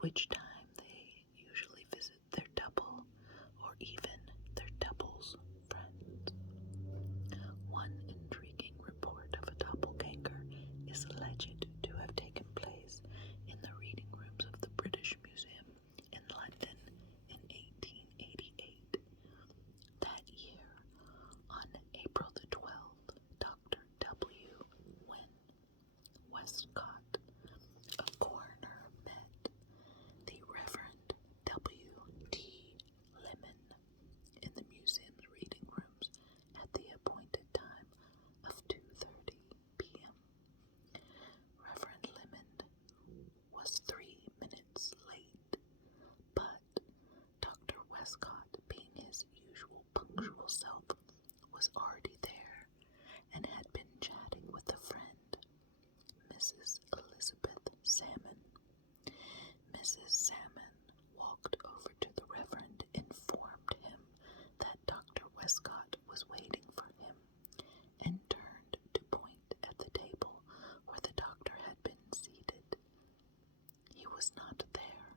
which time they usually visit their double or even their double's friends. One intriguing report of a doppelganger is alleged to have taken place in the reading rooms of the British Museum in London in 1888. That year, on April the 12th, Dr. W. Westcott, a coroner, met the Reverend W. T. Lemon in the museum's reading rooms at the appointed time of 2:30 p.m. Reverend Lemon was 3 minutes late, but Dr. Westcott, being his usual punctual self, was already there and had been chatting with a friend, Mrs. Elizabeth Salmon. Mrs. Salmon walked over to the Reverend, informed him that Dr. Westcott was waiting for him, and turned to point at the table where the doctor had been seated. He was not there.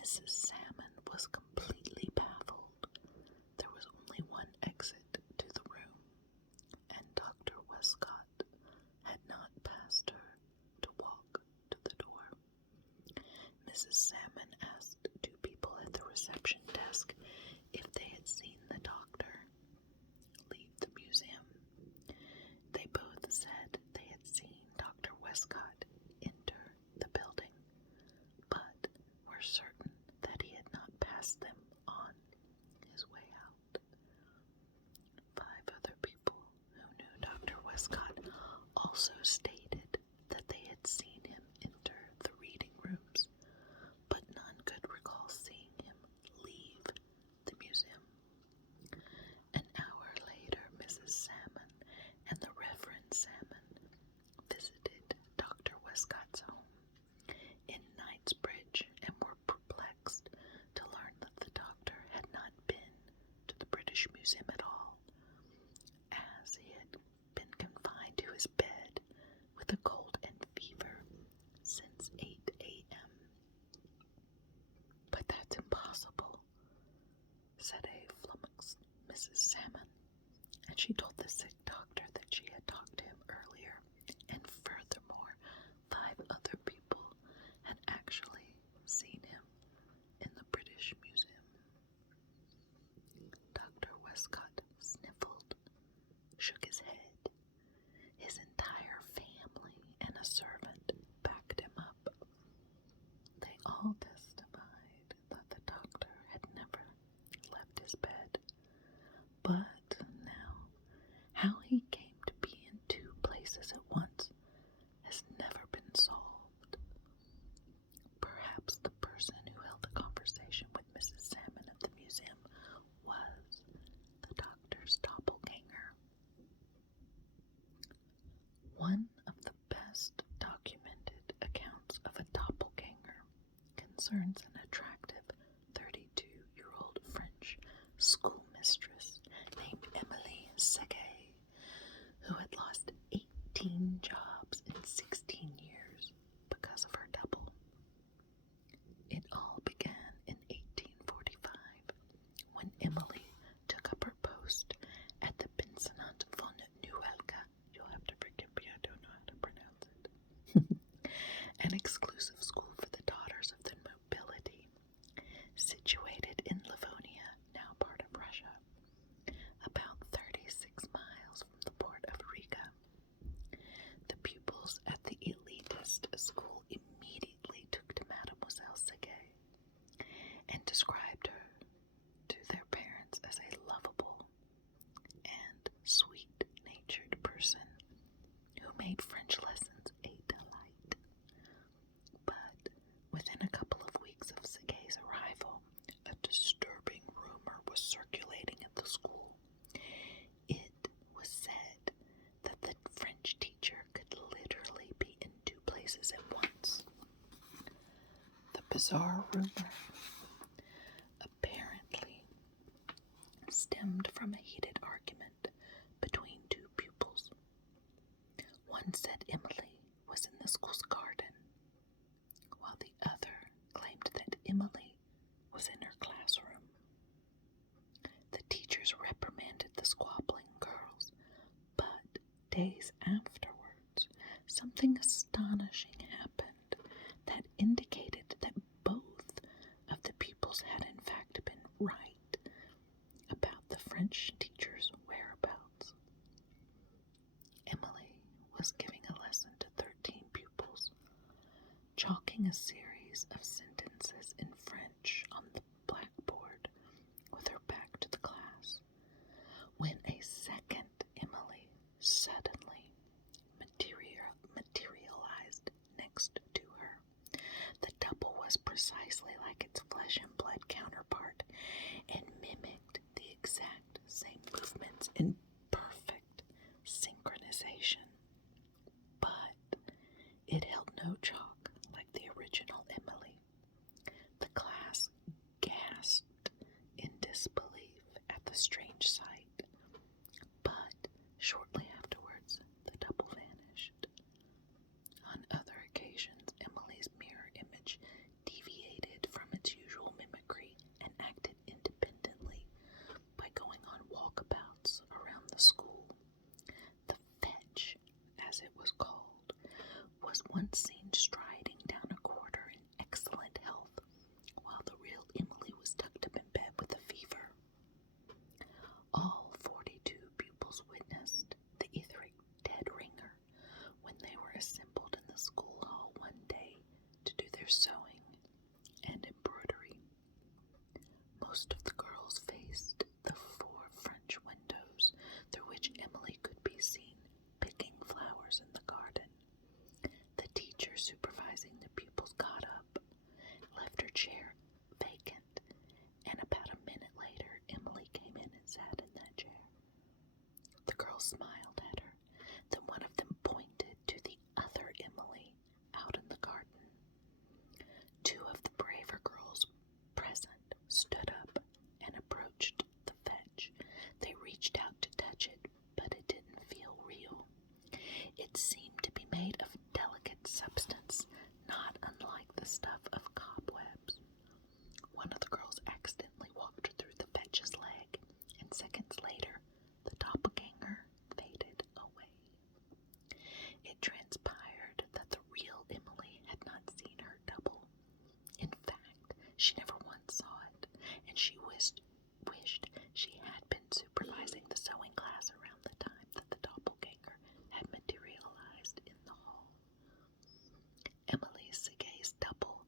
Mrs. Salmon was completely baffled. There was only one exit to the room, and Dr. Westcott had not passed her to walk to the door. Mrs. Salmon asked 2 people at the reception desk if they had seen the doctor leave the museum. They both said they had seen Dr. Westcott enter the building, but were certain that he had not passed them on his way out. 5 other people who knew Dr. Westcott also stated that they had seen him enter the reading rooms, but none could recall seeing him leave the museum. An hour later, Mrs. Salmon and the Reverend Salmon visited Dr. Westcott's home in Knightsbridge and were perplexed to learn that the doctor had not been to the British Museum at all, as he had been confined to his bed with a cold and fever since 8 a.m. "But that's impossible," said a flummoxed Mrs. Salmon, and she told the sick doctor that she had talked to him earlier, and furthermore, 5 other people had actually seen him in the British Museum. Dr. Westcott sniffled, shook his head. His entire family and a servant backed him up. They all testified that the doctor had never left his bed. But now, how he came to be in 2 places at once has never been solved. Perhaps the person who held a conversation with Mrs. Salmon at the museum was the doctor's doppelganger. One of the best documented accounts of a doppelganger concerns an attractive 32-year-old French schoolmistress named Emily Segay, who had lost 18 jobs in 16 years because of her double. It all began in 1845, when Emily took up her post at the Pensionnat von Nieuwelke. You'll have to forgive me, I don't know how to pronounce it. An exclusive school for the daughters of the nobility, situated in Livonia, now part of Russia, about 36 miles from the port of Riga. The pupils at the elitist school immediately took to Mademoiselle Segay and described her to their parents as a lovable and sweet-natured person who made French lessons a delight. But within a couple of weeks of Segay's arrival, a disturbing rumor was circulating at the school. It was said that the French teacher could literally be in 2 places at once. The bizarre rumor apparently stemmed from a heated argument between 2 pupils. One said Emily was in the school's garden, while the other Emily was in her classroom. The teachers reprimanded the squabbling girls, but days afterwards, something astonishing happened that indicated that both of the pupils had in fact been right about the French teacher's whereabouts. Emily was giving a lesson to 13 pupils, chalking a series of sentences in French on the blackboard with her back to the class, when a second Emily suddenly materialized next to her. The double was precisely like its flesh and blood counterpart and mimicked the exact same movements in perfect synchronization. But it held no chalk like the original Emily. The class gasped in disbelief at the strange sight, but shortly afterwards the double vanished. On other occasions, Emily's mirror image deviated from its usual mimicry and acted independently by going on walkabouts around the school. The fetch, as it was called, was once seen striding down a corridor in excellent health, while the real Emily was tucked up in bed with a fever. All 42 pupils witnessed the etheric dead ringer when they were assembled in the school hall one day to do their sewing and embroidery. Most of the girls faced the 4 French windows through which Emily could be seen picking flowers in the garden. The teacher supervising the pupils got up, left her chair vacant, and about a minute later Emily came in and sat in that chair. The girls smiled at her. Then one of them pointed to the other Emily out in the garden. 2 of the braver girls present stood up and approached the fetch. They reached out to touch it, but it didn't feel real. It seemed to be made of delicate substance, not unlike the stuff of cobwebs. One of the girls accidentally walked through the fetch's leg, and seconds later, the doppelganger faded away. It transpired that the real Emily had not seen her double. In fact, she never once saw it, and she wished she had been supervising the sewing class around the time that the doppelganger had materialized in the hall. Emily Segay's double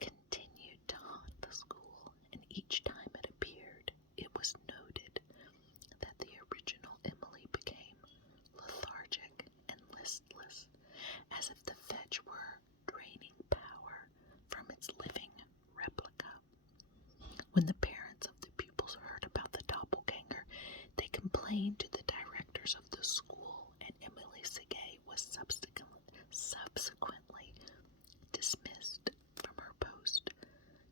continued to haunt the school, and each time it appeared, it was noted that the original Emily became lethargic and listless, as if the fetch were draining power from its living replica. When the parents of the pupils heard about the doppelganger, they complained to the directors of the school, and Emily Segay was subsequently dismissed from her post.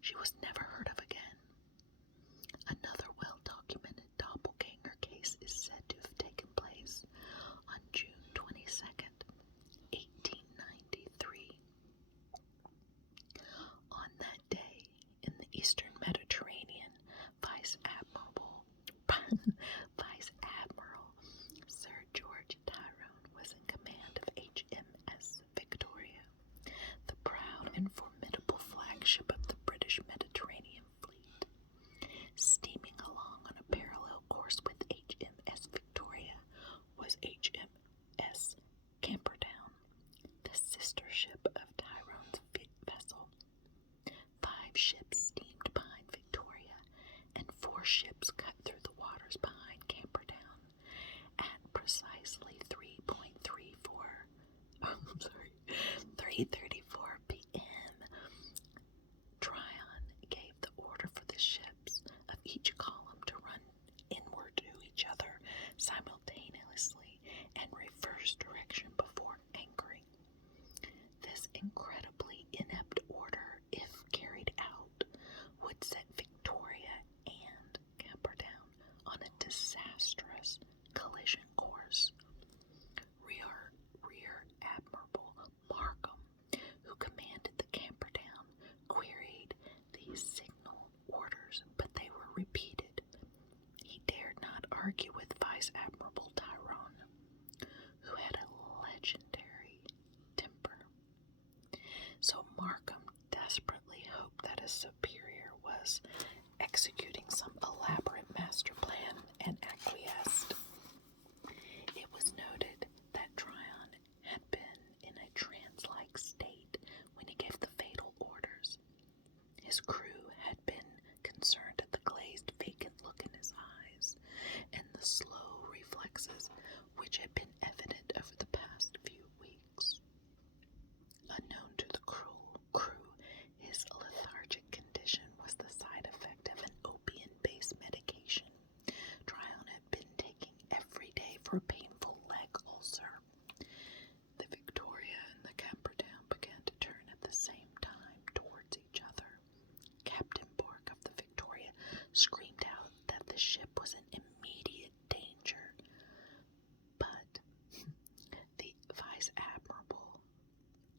She was never heard of again. Another well-documented doppelganger case is said to have taken place on June 22nd, 1893. On that day, in the Eastern Mediterranean, Vice Admiral Sir George Tyrone was in command of HMS Victoria, the proud and formidable flagship of the British Mediterranean fleet. Steaming along on a parallel course with HMS Victoria was HMS Camperdown, the sister ship of Tyrone's vessel. 5 ships steamed behind Victoria, and 4 ships cut through the waters behind Camperdown at precisely 3:34 p.m. Tryon gave the order for the ships of each column to run inward to each other simultaneously and reverse direction before anchoring. This incredibly inept order, if carried out, superior was executing some elaborate master plan and acquiesced. It was noted that Tryon had been in a trance-like state when he gave the fatal orders. His crew had been concerned at the glazed, vacant look in his eyes and the slow reflexes which had been evident over the past few weeks. Unknown to the crew, his lethargic condition was the side effect of an opium-based medication Tryon had been taking every day for a painful leg ulcer. The Victoria and the Camperdown began to turn at the same time towards each other. Captain Bork of the Victoria screamed out that the ship was in immediate danger, but the Vice Admiral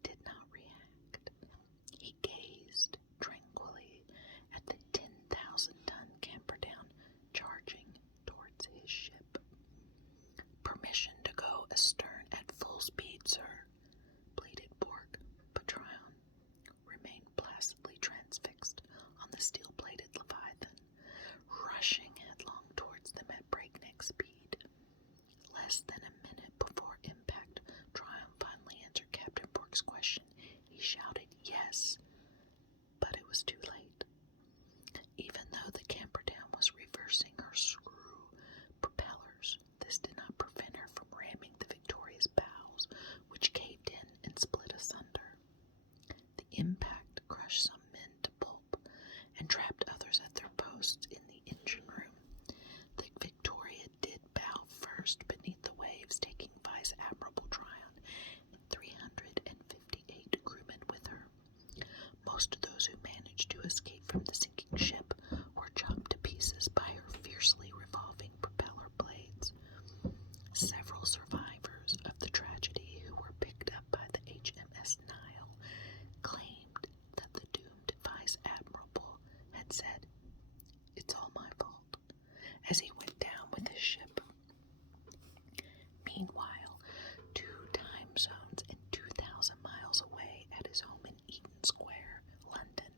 did not react. He gazed tranquilly at the 10,000-ton Camperdown charging towards his ship. "Permission to go astern at full speed, sir," pleaded Bork, but Tryon remained placidly transfixed on the steel-plated Leviathan, rushing headlong towards them at breakneck speed. Less than a minute before impact, Tryon finally answered Captain Bork's question. He shouted yes, but it was too late. Even though the Camperdown was reversing her screw propellers, this did not prevent her from ramming the Victoria's bows, which caved in and split asunder. The impact crushed some men to pulp and trapped others at their posts in the engine room. The Victoria did bow first beneath the waves, taking Vice Admiral Tryon and 358 crewmen with her. Most of those who managed to escape from the sinking ship were chopped to pieces by her fiercely revolving propeller blades. Several survivors of the tragedy who were picked up by the HMS Nile claimed that the doomed Vice Admiral had said, "It's all my fault," as he went down with his ship. Meanwhile, 2 time zones and 2,000 miles away at his home in Eaton Square, London,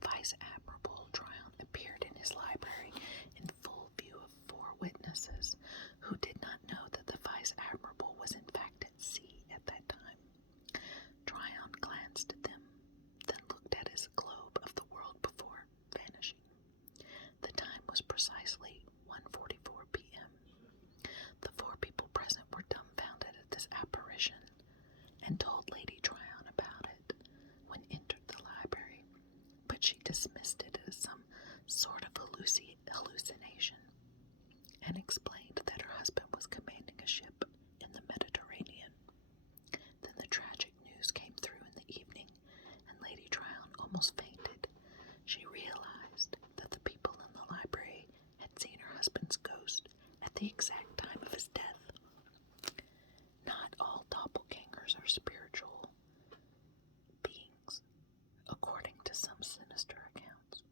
Vice Admiral Tryon appeared in his library in full view of 4 witnesses who did not know that the Vice Admiral was in fact at sea at that time. Tryon glanced at them, then looked at his globe of the world before vanishing. The time was precisely 1:44 p.m. The 4 people present were dumbfounded at this apparition and told Lady Tryon about it when entered the library, but she dismissed it as some sort of hallucination and explained that her husband was commanding a ship in the Mediterranean. Then the tragic news came through in the evening, and Lady Tryon almost fainted. She realized that the people in the library had seen her husband's ghost at the exact time of his death. Not all doppelgangers are spiritual beings, according to some sinister accounts.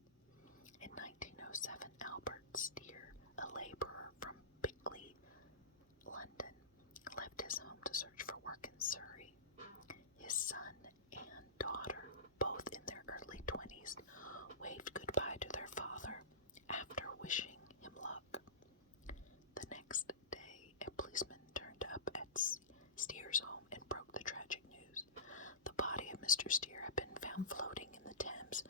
In 1907, Albert Steer, a laborer from Bickley, London, left his home to search for work in Surrey. His son and daughter, both in their early 20s, waved goodbye to their father after wishing him luck. The next day, a policeman turned up at Steer's home and broke the tragic news. The body of Mr. Steer had been found floating in the Thames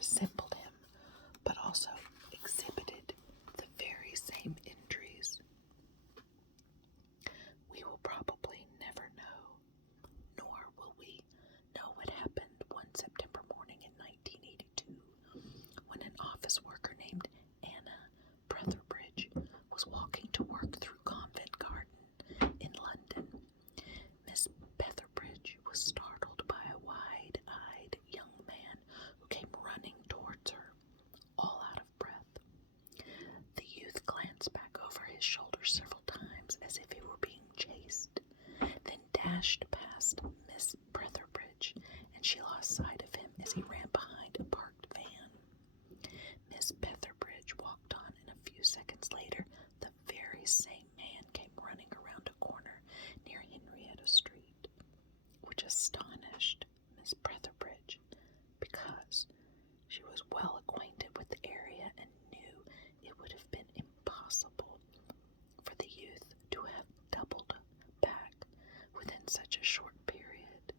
resembled him, but also exhibited the very same injuries. We will probably never know, nor will we know what happened one September morning in 1982 when an office worker named Anna Breatherbridge was walking to work through Covent Garden in London. Miss Breatherbridge was startled by a wide-eyed young man who came running towards her, all out of breath. The youth glanced back over his shoulder several times as if he were being chased, then dashed past Miss Breatherbridge, and she lost sight of him as he ran behind a parked van. Miss Breatherbridge walked on, and a few seconds later, the very same man came running around a corner near Henrietta Street, which astonished Miss Breatherbridge because she was well acquainted with the area and knew it would have been impossible for the youth to have doubled back within such a short period.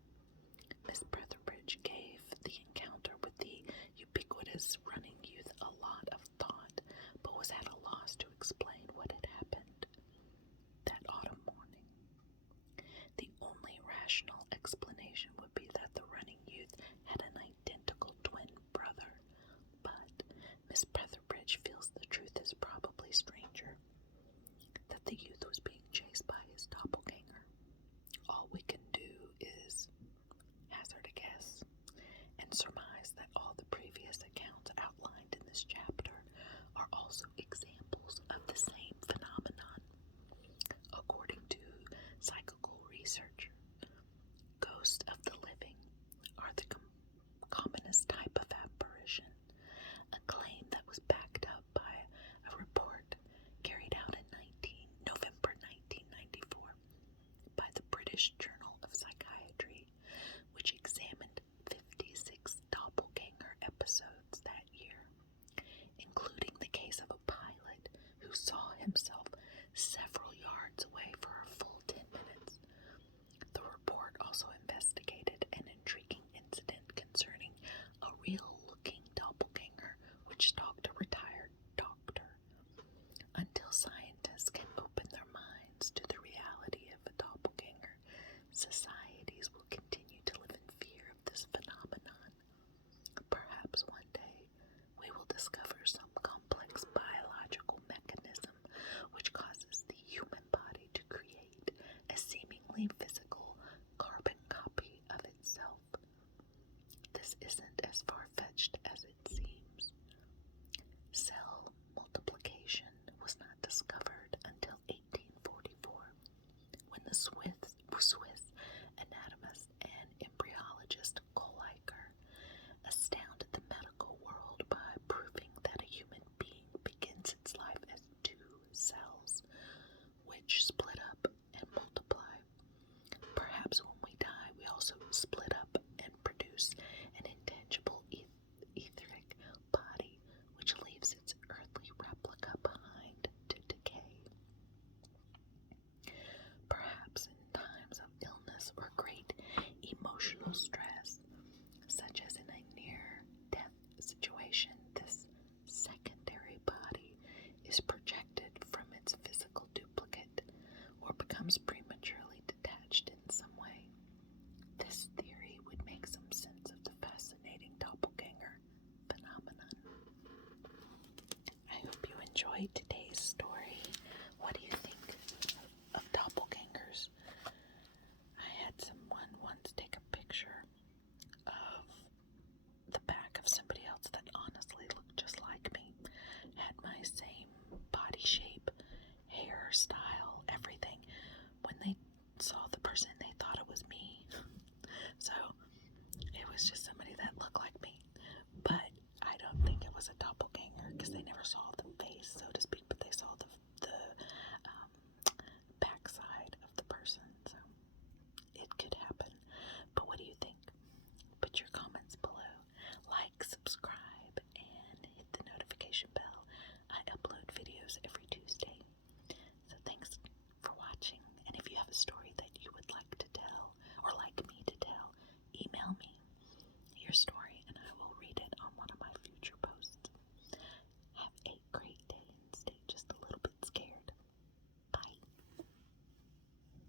Miss Breatherbridge gave the encounter with the ubiquitous running youth a lot of thought, but was at a loss to explain what had happened that autumn morning. The only rational explanation would be that the running youth had an identical twin brother, but Miss Breatherbridge feels the truth is probably stranger, that the youth was being chased by his doppelganger. All we can do is hazard a guess and surmise that all the previous accounts outlined in this chapter are also examples of the same phenomenon. According to psychical research, ghosts of the living are the commonest type of apparition, a claim that was backed up by a report carried out in November 1994 by the British Journal